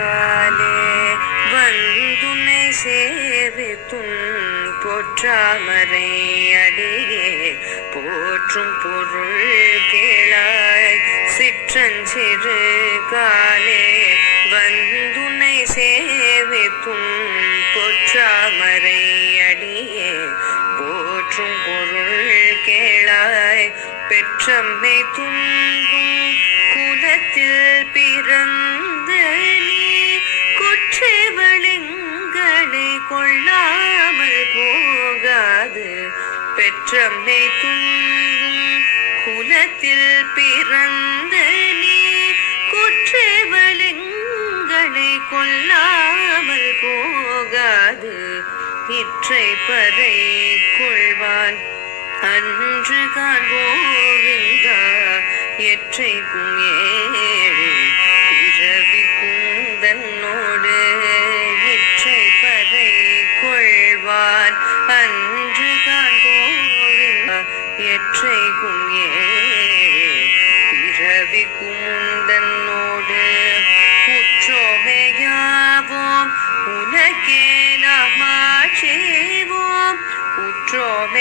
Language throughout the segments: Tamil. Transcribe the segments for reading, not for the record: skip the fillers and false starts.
காலே வந்துனை சேவித்தும் போற்றாமரை அடியே போற்றும் பொருள் கேளாய் சிற்றஞ்சிறு காலே வந்துனை சேவித்தும் போற்றாமரை அடியே போற்றும் பொருள் கேளாய் பெற்றம்மை துன்பும் குலத்தில் பிறந்த நீ குற்றவளிங்களை கொள்ளாமல் போகாது பெற்றம்மை துன்பும் குலத்தில் பிறந்த நீ குற்றவளிங்களை கொள்ளாமல் போகாது இற்றை பறை கொள்வான் அன்று கான் கோவிந்தா எற்றைக்கும் ஏழு இரவி குந்தன்னோடு இற்றை பறை கொள்வான் அன்று கான் கோவிந்தா எற்றைக்கும் ஏழு இரவி குந்தன்னோடு உற்றோமையாவோம் உனக்கே நாமாட்சேவோம்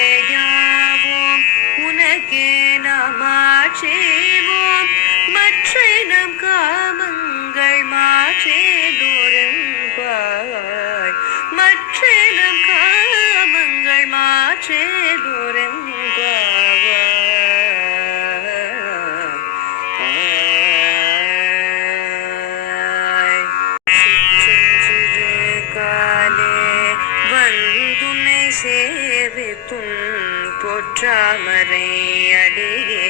உற்றோமையாவோம் உனக்கே நாமாட்சேவோம் மற்ற நம் காமங்கள் மாற்றேதோரென்பாய் மற்ற நம் காமங்கள் மாற்றேதோரென்பாய் சிற்றஞ்சிறு காலே வந்துனை சேவித்தும் போற்றாமரை அடியே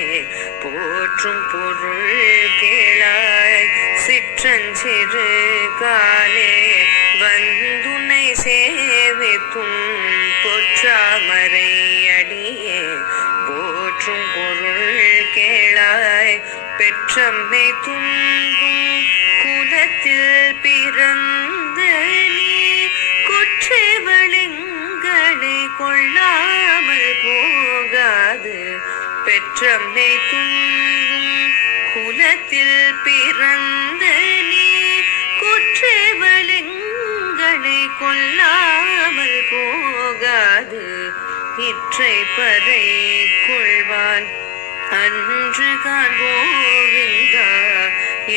போற்றும் பொருள் கேளாய் சிற்றஞ்சிறு காலே வந்துனை சேவித்தும் போற்றாமரை அடியே போற்றும் பொருள் கேளாய் பெற்றம்மை துன்பும் குலத்தில் பிறந்த நீ குற்றவளிங்களை கொள்ளாமல் போகாது பெற்றம்மை துன்பும் குலத்தில் பிறந்த நீ குற்றவளிங்களை கொள்ளாமல் போகாது இற்றை பறை கொள்வான் அன்று கான் கோவிந்தா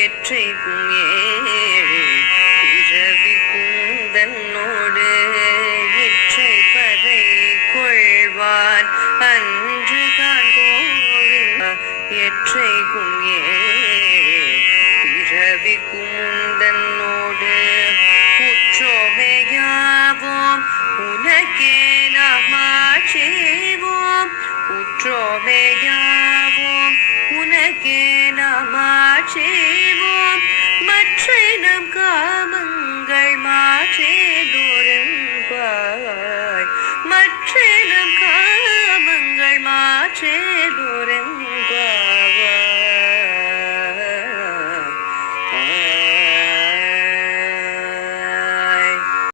எற்றைக்கும் ஏழு இரவி குந்தன்னோடு இற்றை பறை கொள்வான் அன்று கான் கோவிந்தா எற்றைக்கும் ஏழு இரவி குந்தன்னோடு உற்றோமையாவோம் உனக்கே நாமாட்சேவோம் உற்றோமையாவோம் உனக்கே நாமாட்சே